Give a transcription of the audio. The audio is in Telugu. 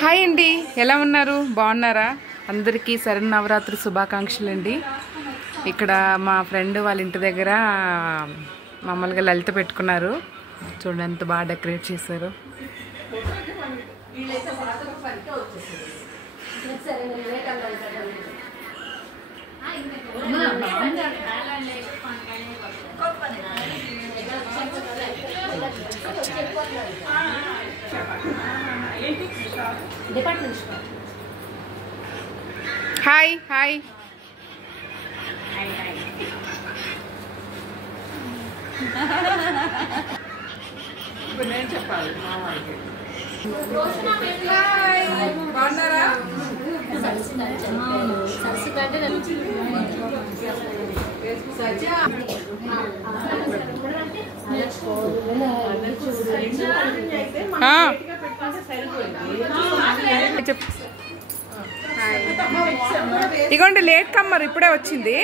హాయ్ అండి, ఎలా ఉన్నారు? బాగున్నారా? అందరికీ శరన్నవరాత్రి శుభాకాంక్షలు అండి. ఇక్కడ మా ఫ్రెండ్ వాళ్ళ ఇంటి దగ్గర మామూలుగా లలిత పెట్టుకున్నారు. చూడండి ఎంత బాగా డెకరేట్ చేశారు. హాయ్ హాయ్ నేను చెప్పాలి మా వాళ్ళకి. బాగున్నారా? ఇగోండి లేట్ కమ్మరు ఇప్పుడే వచ్చింది.